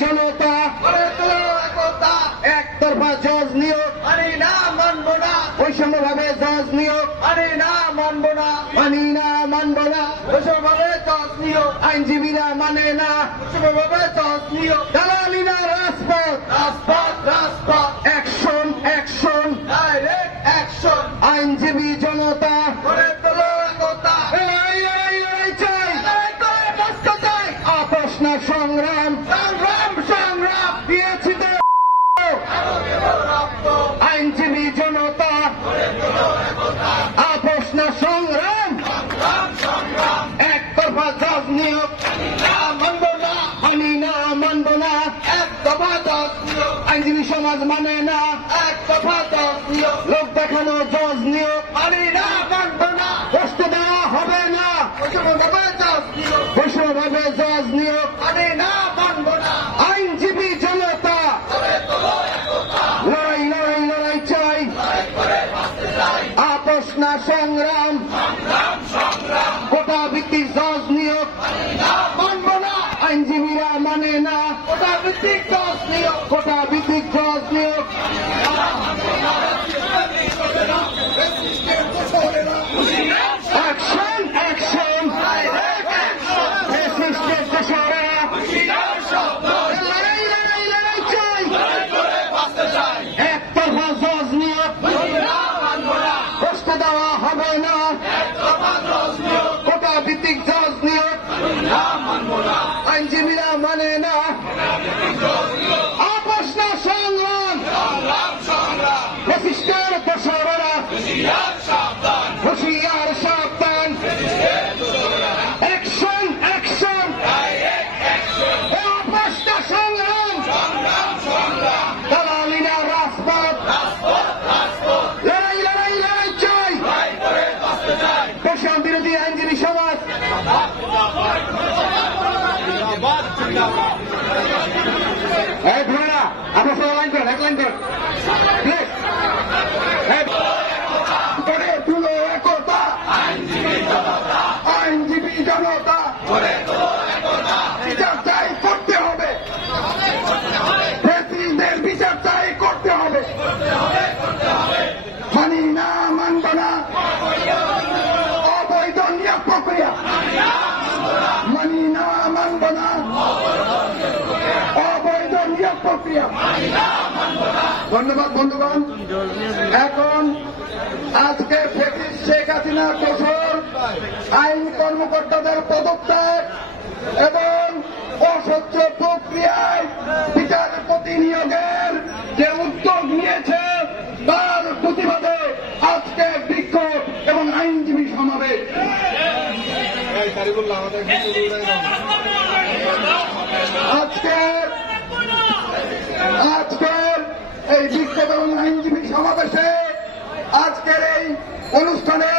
জনতা একতরফা জজ নিয়োগ মানি না, মানব না, বৈষম্যভাবে জজ নিয়োগ মানি না, মানব না, মানি না, মানব না, বৈষম্যভাবে জজ নিয়োগ, আইনজীবীরা মানে না, বৈষম্যভাবে জজ নিয়োগ, দালালি না রাজপথ, রাজপথ, রাজপথ, অ্যাকশন অ্যাকশন, ডাইরেক্ট অ্যাকশন, আইনজীবী জনতা গড়ে তোলো একতা, লড়াই লড়াই লড়াই চাই, লড়াই করে বাঁচতে চাই, আপোষ না সংগ্রাম, সংগ্রাম, সংগ্রাম, দিয়েছি তো আরো দেব রক্ত, আইনজীবী জনতা আপোষ না সংগ্রাম, সংগ্রাম, সংগ্রাম, একতরফা জজ নিয়োগ না, মানব না, মানি না, মানব না, এক দফা জজ নিয়োগ, আইনজীবী সমাজ মানে না, এক দফা জজ নিয়োগ, লোক দেখানো জজ নিয়োগ মানি না, মানব না, বসতে দেওয়া হবে না, বৈষম্যভাবে জজ নিয়োগ, বৈষম্যভাবে জজ নিয়োগ, মানি না, মানব না, আইনজীবী জনতা গড়ে তোলো একতা, লড়াই লড়াই লড়াই চাই, লড়াই করে বাঁচতে চাই, আপোষ না সংগ্রাম, সংগ্রাম, সংগ্রাম, কোটা ভিত্তিক জজ নিয়োগ না, মানব না, আইনজীবীরা মানে না, কোটা ভিত্তিক জজ নিয়োগ, কোটা ভিত্তিক জজ নিয়োগ অ্যাকশন অ্যাকশন, ফ্যাসিস্টের দোসরেরা লড়াই লড়াই লড়াই চাই, একতরফা জজ নিয়োগ বসতে দেওয়া হবে না, কোটা ভিত্তিক জজ নিয়োগ আইনজীবীরা মানে না, আপোষ না সংগ্রাম, ফ্যাসিস্টের দোসরেরা হুঁশিয়ার সাবধান, অ্যাকশন অ্যাকশন, আপোষ না সংগ্রাম, দালালি না রাজপথ, লড়াই লড়াই লড়াই চাই, বৈষম্য বিরোধী আইনজীবী সমাজ এই ভাইরা আপনার সবাই লাইন করেন, এক লাইন করেন প্লিজ। গড়ে তুলো একতা, আইনজীবী জনতা বিচার চাই করতে হবে, প্রেসিডেন্টের বিচার চাই করতে হবে, মানি না, মানব না, অবৈধ নিয়োগ প্রক্রিয়া মানি না, মানব না, অবৈধ নিয়োগ প্রক্রিয়া। ধন্যবাদ বন্ধুগণ। এখন আজকে ফ্যাসিস্ট শেখ হাসিনার দোসর আইন কর্মকর্তাদের পদত্যাগ এবং অসহ্য প্রক্রিয়ায় বিচারপতি নিয়োগের যে উদ্যোগ নিয়েছে তার প্রতিবাদে আজকে বিক্ষোভ এবং আইনজীবী সমাবেশ। আজকের এই বিক্ষোভ এবং আইনজীবী সমাবেশে আজকের এই অনুষ্ঠানে